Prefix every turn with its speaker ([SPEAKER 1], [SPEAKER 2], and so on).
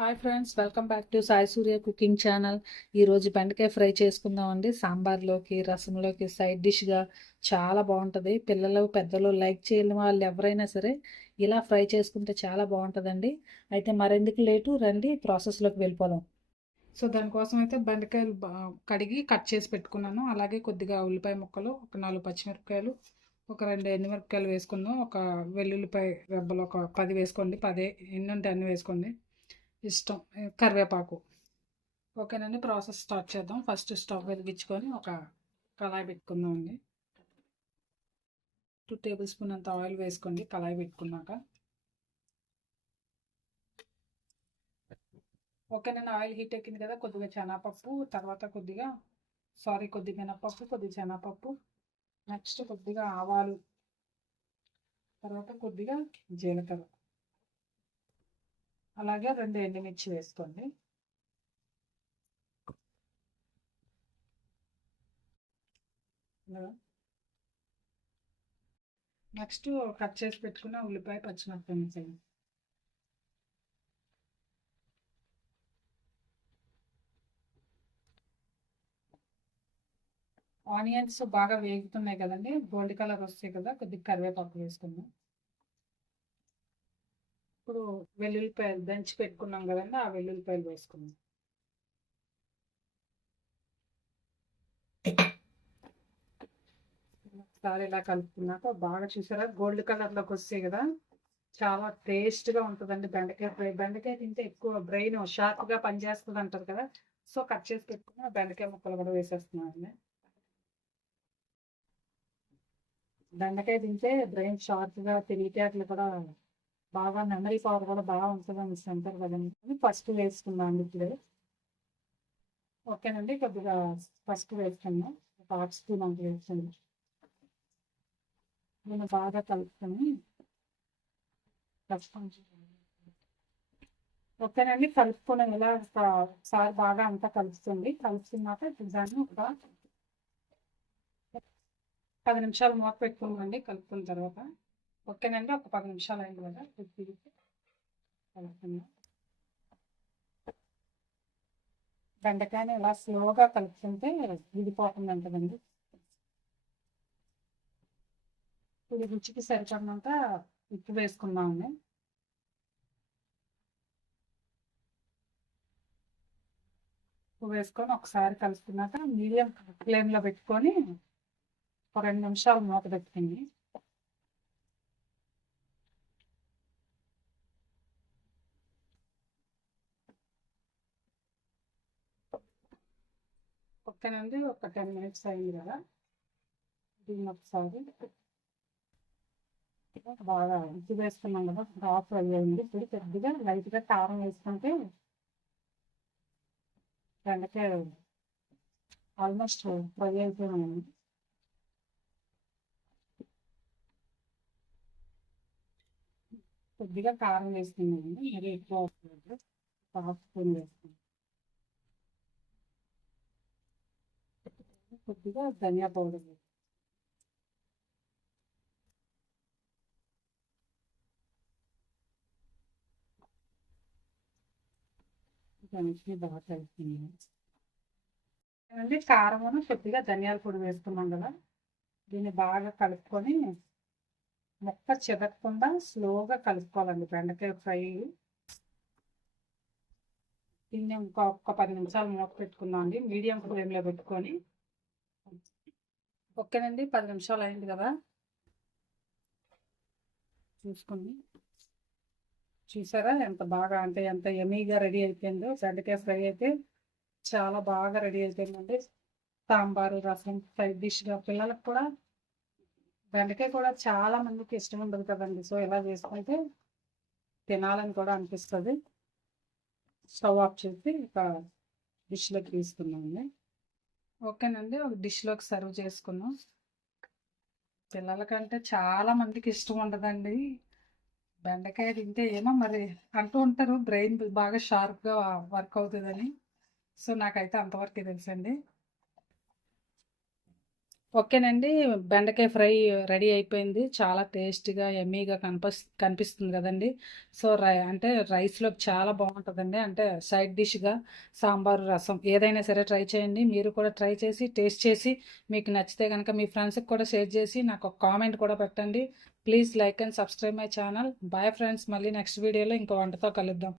[SPEAKER 1] Hi friends welcome back to Sai Surya cooking channel. ఈరోజు బెండకాయ fry చేసుకుందామండి. సాంబార్లోకి రసంలోకి side డిష్గా చాలా బాగుంటుంది. పిల్లలు పెద్దలు లైక్ చేయని వాళ్ళు ఎవరైనా సరే ఇలా ఫ్రై చేసుకుంటే చాలా బాగుంటుందండి. అయితే మరెందుకు లేటు? రండి ప్రాసెస్లోకి వెళ్ళిపోదాం. సో దానికోసం అయితే బెండకాయలు కడిగి కట్ చేసి పెట్టుకున్నాను. అలాగే కొద్దిగా ఉల్లిపాయ ముక్కలు ఒక నాలుగు పచ్చిమిరపకాయలు ఒక రెండు ఎండుమిరపకాయలు వేసుకుందాం. ఒక వెల్లుల్లిపాయ రెబ్బలు ఒక పది వేసుకోండి. పదే ఎన్ని ఉంటే అన్ని వేసుకోండి. ఇష్టం కరివేపాకు. ఓకేనండి ప్రాసెస్ స్టార్ట్ చేద్దాం. ఫస్ట్ స్టవ్ వెలిగించుకొని ఒక కళాయి పెట్టుకుందామండి టూ టేబుల్ స్పూన్ అంత ఆయిల్ వేసుకోండి కళాయి పెట్టుకున్నాక. ఓకేనండి ఆయిల్ హీట్ ఎక్కింది కదా కొద్దిగా శనగపప్పు తర్వాత కొద్దిగా సారీ కొద్దిగా మినపప్పు కొద్దిగా శనగపప్పు. నెక్స్ట్ కొద్దిగా ఆవాలు తర్వాత కొద్దిగా జీలకర్ర. అలాగే రెండు ఎండుమిర్చి వేసుకోండి. నెక్స్ట్ కట్ చేసి పెట్టుకున్న ఉల్లిపాయ పచ్చిమిరపకాయ వేసేయండి. ఆనియన్స్ బాగా వేగుతున్నాయి కదండి గోల్డ్ కలర్ వస్తాయి కదా కొద్దిగా కరివేపాకు వేసుకుందాం. ఇప్పుడు వెల్లుల్లిపాయలు దంచి పెట్టుకున్నాం కదండి ఆ వెల్లుల్లిపాయలు వేసుకుందాం. ఒకసారి ఇలా కలుపుకున్నాక బాగా చూసారా? గోల్డ్ కలర్లోకి వస్తాయి కదా. చాలా టేస్ట్గా ఉంటుందండి బెండకాయ ఫ్రై. బెండకాయ తింటే ఎక్కువ బ్రెయిన్ షార్ప్గా పనిచేస్తుంది అంటారు కదా. సో కట్ చేసి పెట్టుకున్న బెండకాయ ముక్కలు కూడా వేసేస్తున్నాను బెండకాయ తింటే బ్రెయిన్ షార్ప్గా తెలివితేటలు కూడా బాగా మెమరీ పవర్ కూడా బాగా ఉంటుంది అని అంటారు కదండి ఫస్ట్ వేసుకుందాం ఇప్పుడు? ఓకేనండి కొద్దిగా ఫస్ట్ వేసుకుందాం ఒక హాఫ్ స్పూన్ అంత వేసుకుందాం నేను బాగా కలుపుకొని ఓకేనండి కలుపుకొని ఇలా ఒకసారి బాగా అంతా కలుపుతుంది. కలుపుతున్నాక ఇప్పుడు దాన్ని ఒక పది నిమిషాలు మూత పెట్టుకోమండి కలుపుకున్న తర్వాత. ఓకేనండి ఒక పది నిమిషాలు అయింది కదా కలుపుకుందాం బెండకాయని ఇలా స్లోగా కలుపుకుంటే విడిపోతుంది అంటదండి ఇది రుచికి సరిపడినంత ఉప్పు వేసుకుందామండి ఉప్పు వేసుకొని ఒకసారి కలుపుకున్నాక మీడియం ఫ్లేమ్లో పెట్టుకొని ఒక రెండు నిమిషాలు మూత పెట్టుకుంది. ఓకేనండి ఒక టెన్ మినిట్స్ అయింది కదా. దీన్ని ఒకసారి బాగా ఇది వేసుకున్నాం కదా. హాఫ్ అయ్యింది. ఇప్పుడు కొద్దిగా లైట్గా కారం వేసుకుంటే బెండకాయ ఆల్మోస్ట్ ఫ్రై అయిపోయింది. కొద్దిగా కారం వేసుకున్నామండి మరి ఎక్కువ అవసరం హాఫ్ స్పూన్ వేసుకున్నాం. కొద్దిగా ధనియా పౌడర్ దానికి బాగా కలుపుతున్నాం అండి కొద్దిగా ధనియాల పొడి వేసుకున్నాం కదా దీన్ని బాగా కలుపుకొని మొక్క చెదకకుండా స్లోగా కలుపుకోవాలండి బెండకాయ ఫ్రై. దీన్ని ఇంకొక ఒక్క పది నిమిషాలు మూత పెట్టుకుందాం అండి. మీడియం ఫ్లేమ్లో పెట్టుకొని ఓకేనండి పది నిమిషాలు అయింది కదా. చూసుకోండి. చూసారా ఎంత బాగా అంటే ఎంత ఎమీగా రెడీ అయిపోయిందో. బెండకాయ ఫ్రై అయితే చాలా బాగా రెడీ అయిపోయిందండి. సాంబారు రసం సైడ్ డిష్గా పిల్లలకు కూడా. బెండకాయ కూడా చాలా మందికి ఇష్టం ఉండదు కదండి. సో ఇలా చేసుకుంటే తినాలని కూడా అనిపిస్తుంది. స్టవ్ ఆఫ్ చేసి ఒక డిష్లోకి తీసుకున్నామండి ఓకేనండి ఒక డిష్లోకి సర్వ్ చేసుకుందాం పిల్లలకంటే చాలా మందికి ఇష్టం ఉండదండి. బెండకాయ తింటే ఏమో మరి అంటూ ఉంటారు బ్రెయిన్ బాగా షార్ప్గా వర్క్ అవుతుందని. సో నాకైతే అంతవరకే తెలుసండి. ఓకేనండి బెండకాయ ఫ్రై రెడీ అయిపోయింది. చాలా టేస్టీగా ఎమ్మీగా కనిపిస్ కనిపిస్తుంది కదండి. సో రై అంటే రైస్లోకి చాలా బాగుంటుందండి. అంటే సైడ్ డిష్గా సాంబారు రసం ఏదైనా సరే ట్రై చేయండి. మీరు కూడా ట్రై చేసి టేస్ట్ చేసి మీకు నచ్చితే కనుక మీ ఫ్రెండ్స్కి కూడా షేర్ చేసి నాకు ఒక కామెంట్ కూడా పెట్టండి. Please like and subscribe my channel. Bye friends. మళ్ళీ నెక్స్ట్ వీడియోలో ఇంకో వంటతో కలుద్దాం.